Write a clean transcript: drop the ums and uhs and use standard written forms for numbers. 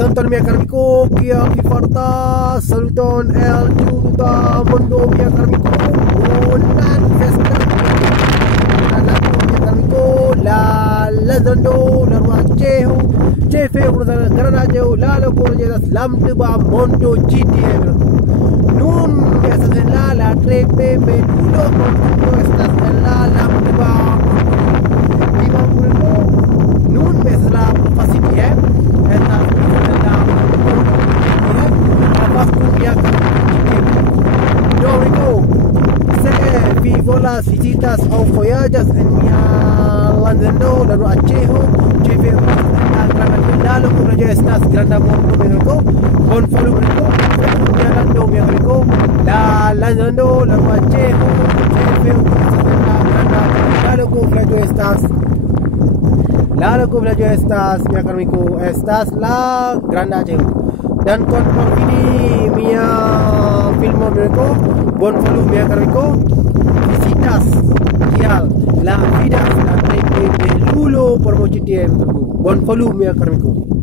Santon mia karmiko, kia kifarta, saluton el tuta, Mondo mia karmiko, unan festa, Lando mia karmiko, Lando Acxeho, cxefurbo granda, loko, estas Mondo Nun estas en la trepe belulo, estas en la nun es la facilidad, estas havas mia se vi volas vizitas aŭ voyagxas en mia lando Acxeho, cxefurbo la loko estas granda mondo bonvolu mia lando mia Lando Acxeho, cxefurbo la loko estas mia karmiko, estas la granda Acxeho. Dan por vidi mia filmo mereko, bonvolu mia karmiko, vizitas kial la vidas la plej belulo por mucho tiempo. Bonvolu mia karmiko.